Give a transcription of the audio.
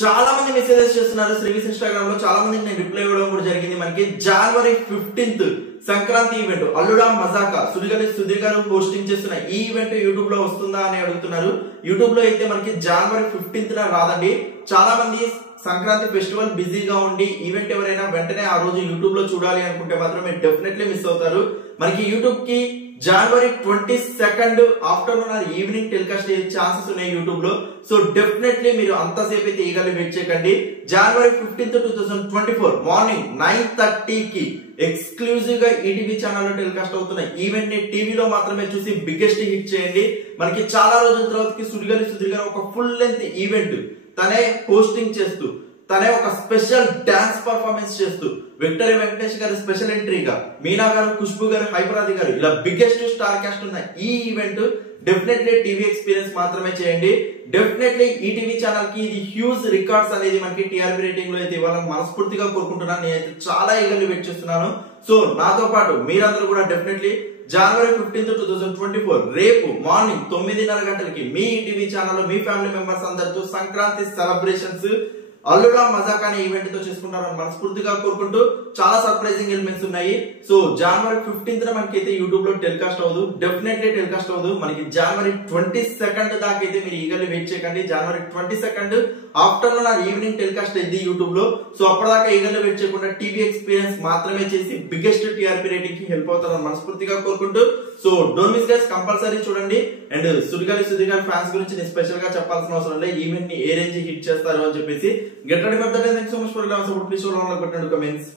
చాలా మంది మెసేజెస్ చేస్తున్నారు శ్రీవిస్ ఇన్స్టాగ్రామ్ లో. చాలా మందికి నేను రిప్లై ఇవ్వడం కూడా జరిగింది. మనకి జనవరి 15th సంక్రాంతి ఈవెంట్ అల్లుడా మజాకా సుధీర్ గారు హోస్టింగ్ చేస్తున్న ఈ ఈవెంట్ యూట్యూబ్ లో వస్తుందా అని అడుగుతున్నారు. యూట్యూబ్ లో అయితే మనకి జనవరి 15th రాదండి. చాలా మంది సంక్రాంతి ఫెస్టివల్ బిజీగా ఉండి ఈవెంట్ ఎవరైనా వెంటనే ఆ రోజు యూట్యూబ్ లో చూడాలి అనుకుంటే మాత్రం మీరు డెఫినెట్లీ మిస్ అవుతారు. మనకి యూట్యూబ్ కి జనవరి 22nd afternoon or evening telecast అయ్యే ఛాన్సెస్ ఉన్నాయి యూట్యూబ్ లో. సో డెఫినెట్లీ మీరు అంతసేపు అయితే ఈగర్లీ వెయిట్ చేయకండి. జనవరి 15th 2024 మార్నింగ్ 9:30 కి ఎక్స్క్లూజివ్ గా ఈటీవీ ఛానల్ లో టెలికాస్ట్ అవుతున్న ఈవెంట్ ని టీవీలో మాత్రమే చూసి బిగ్గెస్ట్ హిట్ చేయండి. మనకి చాలా రోజుల తర్వాత సుధీర్ గారు ఒక ఫుల్ లెంత్ ఈవెంట్ తనే హోస్టింగ్ చేస్తూ తనే ఒక స్పెషల్ డాన్స్ పర్ఫార్మెన్స్ చేస్తూ విక్టరీ వెంకటేష్ గారు స్పెషల్ ఎంట్రీగా మీనా గారు, ఖుష్బు గారు, హైపరాది గారు ఇలా బిగ్గెస్ట్ స్టార్ కాస్ట్ ఉన్న ఈ ఈవెంట్ డెఫినెట్లీ టీవీ ఎక్స్పీరియన్స్ మాత్రమే చేయండి. డెఫినెట్లీ ఈటీవీ ఛానల్ కి ఇది హ్యూజ్ రికార్డ్స్ అనేది మనకి టీఆర్పీ రేటింగ్ లో అయితే ఇవ్వాలని మనస్ఫూర్తిగా కోరుకుంటున్నాను. నేనైతే చాలా ఈగర్లీ వెయిట్ చేస్తున్నాను. సో నాతో పాటు మీరందరూ కూడా డెఫినెట్లీ జనవరి 15th 2024 రేపు మార్నింగ్ 9:30 గంటలకి మీ ఈటీవీ ఛానల్ లో మీ ఫ్యామిలీ మెంబర్స్ అందరితో సంక్రాంతి సెలబ్రేషన్స్ అల్లుడా మజాక్ అనే ఈవెంట్ తో చేసుకుంటారని మనస్ఫూర్తిగా కోరుకుంటూ చాలా సర్ప్రైజింగ్ ఎలిమెంట్స్ ఉన్నాయి. సో జనవరి 15th మనకైతే యూట్యూబ్ లో టెలికాస్ట్ అవ్వదు, డెఫినెట్లీ టెలికాస్ట్ అవ్వదు. మనకి జనవరి 22nd దాకా అయితే మీరు ఈగర్లీ వెయిట్ చేయకండి. జనవరి 22nd afternoon or evening telecast అయింది యూట్యూబ్ లో. సో అప్పటిదాకా ఈగర్లీ వెయిట్ చేయకుండా టీవీ ఎక్స్పీరియన్స్ మాత్రమే చేసి బిగ్గెస్ట్ టీఆర్పీ రేటింగ్ కి హెల్ప్ అవుతారని మనస్ఫూర్తిగా కోరుకుంటూ so don't miss guys, compulsory చూడండి. అండ్ సుధీర్ గారి ఫ్యాన్స్ గురించి నేను స్పెషల్ గా చెప్పాల్సిన అవసరం లేదు. ఈవెంట్ ని ఏ రేంజ్ హిట్ చేస్తారు అని చెప్పేసి. Get ready for that. Thanks so much for love, support, please show love, like button, comments.